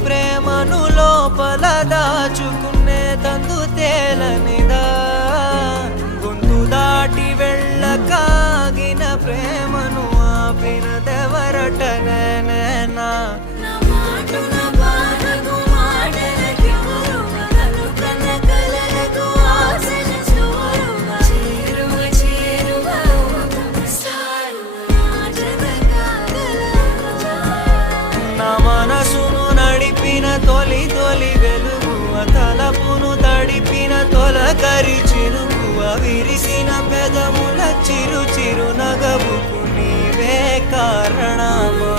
ప్రేమను లోపల దాచుకునే తందు తేలనిదా గొంతు దాటి వెళ్ళకాగిన ప్రేమను ఆపినదెవరటనేనా మనసును నడిపిన తొలి తొలి వెలుగు తలపును తడిపిన తొలకరి చిరుగు విరిసిన పెదముల చిరు చిరు నగవుకు నీవే కారణమా.